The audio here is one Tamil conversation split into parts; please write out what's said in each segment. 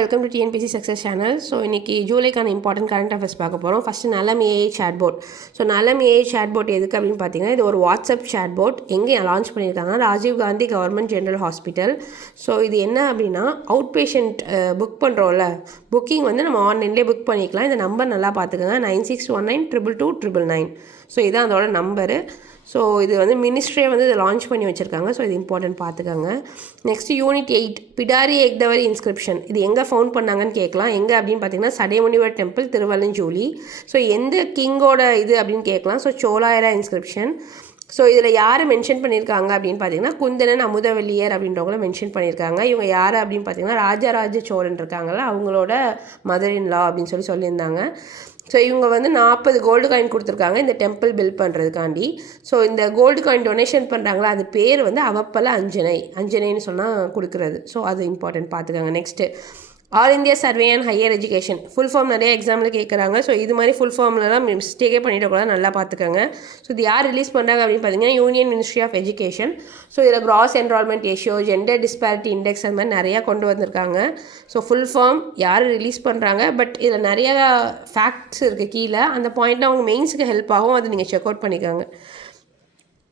Welcome to TNPSC success channel. So இன்றைக்கி ஜூலைக்கான இம்பார்ட்டன்ட் கரண்ட் அஃபேர்ஸ் பார்க்க போகிறோம். First Nalam AI chatbot. So Nalam AI chatbot எதுக்கு அப்படின்னு பார்த்தீங்கன்னா, இது ஒரு வாட்ஸ்அப் சேட்போட் எங்கே லான்ச் பண்ணியிருக்காங்க, Rajiv Gandhi government general hospital. So இது என்ன அப்படின்னா, அவுட் பேஷண்ட் புக் பண்ணுறோம்ல, புக்கிங் வந்து நம்ம ஆன்லைன்லேயே புக் பண்ணிக்கலாம். இந்த நம்பர் நல்லா பார்த்துக்கோங்க, 9619222999. ஸோ இதுதான் அதோட நம்பரு. ஸோ இது வந்து மினிஸ்ட்ரியே வந்து இதை லான்ச் பண்ணி வச்சுருக்காங்க. ஸோ இது இம்பார்ட்டன்ட் பார்த்துக்கோங்க. நெக்ஸ்ட்டு யூனிட் 8 பிடாரி எக்தவரி இன்ஸ்கிரிப்ஷன். இது எங்கே ஃபவுண்ட் பண்ணாங்கன்னு கேட்கலாம். எங்கே அப்படின்னு பார்த்தீங்கன்னா, சடைமுனிவர் டெம்பிள், திருவல்லஞ்சூலி. ஸோ எந்த கிங்கோட இது அப்படின்னு கேட்கலாம். So சோலாயரா inscription. ஸோ இதில் யாரை மென்ஷன் பண்ணியிருக்காங்க அப்படின்னு பார்த்தீங்கன்னா, குந்தனன் அமுதவல்லியர் அப்படின்றவங்கள மென்ஷன் பண்ணியிருக்காங்க. இவங்க யார் அப்படின்னு பார்த்தீங்கன்னா, ராஜராஜ சோழன் இருக்காங்களா, அவங்களோட மதர் இன் லா அப்படின்னு சொல்லியிருந்தாங்க. ஸோ இவங்க வந்து 40 கோல்டு காயின் கொடுத்துருக்காங்க இந்த டெம்பிள் பில்ட் பண்ணுறதுக்காண்டி. ஸோ இந்த கோல்டு காயின் டொனேஷன் பண்ணுறாங்களா, அது பேர் வந்து அவப்பல அஞ்சனைன்னு சொன்னால் கொடுக்குறது. ஸோ அது இம்பார்ட்டன்ட் பார்த்துக்கோங்க. Next all India survey and higher education. Full form நிறைய எக்ஸாமில் கேட்குறாங்க. ஸோ இது மாதிரி ஃபுல் ஃபார்ம்லலாம் மிஸ்டேக்கே பண்ணிடக்கூடாது, நல்லா பார்த்துக்கோங்க. ஸோ இது யார் ரிலீஸ் பண்ணுறாங்க அப்படின்னு பார்த்தீங்கன்னா, union ministry of education. So இதில் gross enrolment ratio, gender disparity index அந்த மாதிரி நிறையா கொண்டு வந்திருக்காங்க. ஸோ ஃபுல் ஃபார்ம் யார் ரிலீஸ் பண்ணுறாங்க, பட் இதில் நிறையா ஃபேக்ட்ஸ் இருக்குது கீழே. அந்த பாயிண்ட்லாம் அவங்க மெயின்ஸுக்கு ஹெல்ப் ஆகும், அதை நீங்கள் செக் அவுட் பண்ணிக்கோங்க.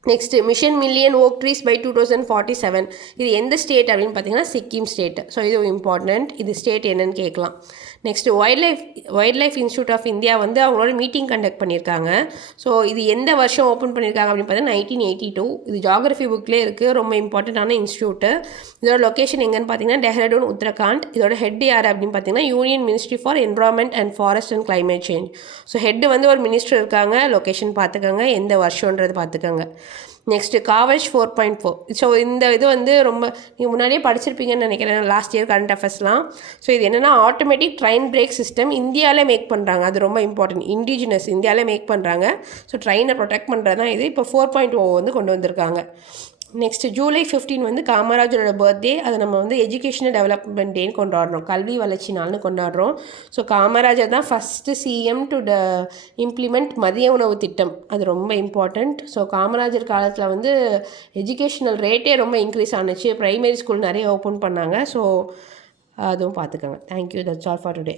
Next mission million oak trees by 2047. இது எந்த ஸ்டேட் அப்படின்னு பார்த்தீங்கன்னா, சிக்கிம் ஸ்டேட். ஸோ இது இம்பார்ட்டண்ட். இது ஸ்டேட் என்னன்னு கேட்கலாம். Next wildlife institute of India வந்து அவங்களோட மீட்டிங் கண்டக்ட் பண்ணியிருக்காங்க. ஸோ இது எந்த வருஷம் ஓப்பன் பண்ணியிருக்காங்க அப்படின்னு பார்த்தீங்கன்னா, 1982. இது ஜாகிரஃபி புக்லேயே இருக்குது, ரொம்ப இம்பார்ட்டண்ட்டான இன்ஸ்டியூட்டு. இதோட லொக்கேஷன் எங்கன்னு பார்த்தீங்கன்னா, டெஹ்ராடூன், உத்தரகாண்ட். இதோட ஹெட் யார் அப்படின்னு பார்த்தீங்கன்னா, union ministry for environment and forest and climate change. So head வந்து ஒரு மினிஸ்டர் இருக்காங்க. லொக்கேஷன் பார்த்துக்கோங்க, எந்த வருஷன்றது பார்த்துக்கோங்க. நெக்ஸ்ட்டு காவச் 4.4. ஸோ இந்த இது வந்து ரொம்ப நீங்கள் முன்னாடியே படிச்சிருப்பீங்கன்னு நினைக்கிறேன், லாஸ்ட் இயர் கரண்ட் அஃபேர்ஸ்லாம். ஸோ இது என்னென்னா, ஆட்டோமேட்டிக் ட்ரெயின் பிரேக் சிஸ்டம் இந்தியாவிலே மேக் பண்ணுறாங்க. அது ரொம்ப இம்பார்ட்டன்ட். இண்டிஜினஸ் இந்தியாவிலே மேக் பண்ணுறாங்க. ஸோ ட்ரெயினை ப்ரொடெக்ட் பண்ணுறது தான் இது. இப்போ 4.0 வந்து கொண்டு வந்திருக்காங்க. நெக்ஸ்ட்டு ஜூலை 15 வந்து காமராஜரோட பர்த்டே. அதை நம்ம வந்து எஜுகேஷனல் டெவலப்மெண்ட் டேன்னு கொண்டாடுறோம், கல்வி வளர்ச்சி நாள்னு கொண்டாடுறோம். ஸோ காமராஜர் தான் ஃபஸ்ட்டு சிஎம் டு இம்ப்ளிமெண்ட் மதிய உணவு திட்டம். அது ரொம்ப இம்பார்ட்டண்ட். ஸோ காமராஜர் காலத்தில் வந்து எஜுகேஷனல் ரேட்டே ரொம்ப இன்க்ரீஸ் ஆனிச்சு. ப்ரைமரி ஸ்கூல் நிறைய ஓப்பன் பண்ணாங்க. ஸோ அதுவும் பார்த்துக்கோங்க. Thank you. That's all for today.